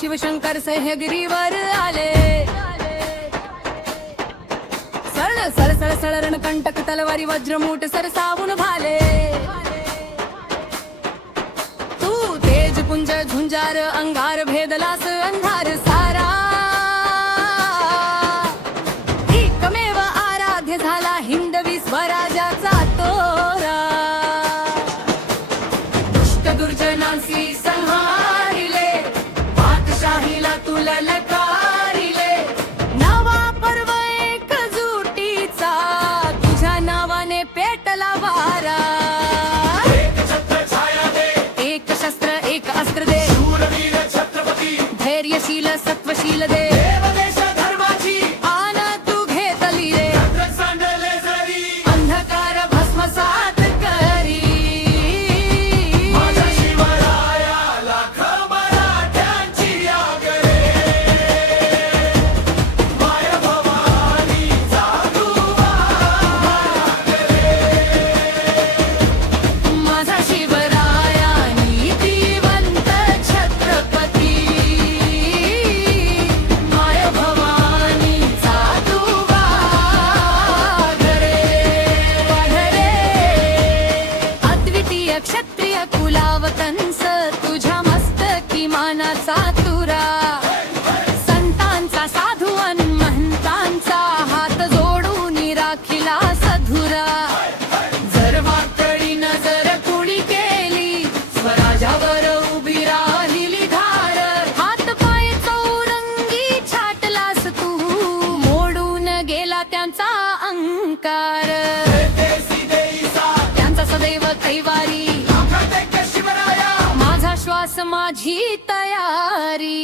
शिवशंकर सह्यागिरीवर आले. सळ सळ सळ सळ रणकंटक तलवारी वज्रमूठ सरसावून भाले. तू तेज पुंज झुंजार अंगार भेदलास अंधार सारा. एकमेव आराध्य झाला हिंदवी स्वराजाचा तोरा. दुष्ट दुर्जनांसी संहारिले बादशाहीला तुला लकारिले. नवा पर्व एकजुटीचा तुझ्या नावाने पेटला वारा. एक शस्त्र एक अस्त्र दे शूरवीर छत्रपती. धैर्यशील सत्वशील दे देश धर्माची आन तू घेतली रे. अंधकार भस्मसात करी. माझा शिवराया लाख मराठ्यांची आगरे. माय भवानी जादू वागरे. माझा शिवराया नीतिवंत छत्रपती. माय भवानीचा तू वाघरे. वाघरे अद्वितीय क्षत्रिय कुलावतंस तुझ्या मस्तकी मानाचा तुरा. संतांचा साधू अन महंतांचा हात जोडून राखिला सधुरा. जर वाकडी नजर कुणी केली स्वराजावर उभी राहिली धार. हात पाय चौरंगी छाटलास तू मोडून गेला त्यांचा अंकार. देसी देईसा त्यांचा सदैव कैवारी लाखात एक शिवराया. माझा श्वास माझी तयारी.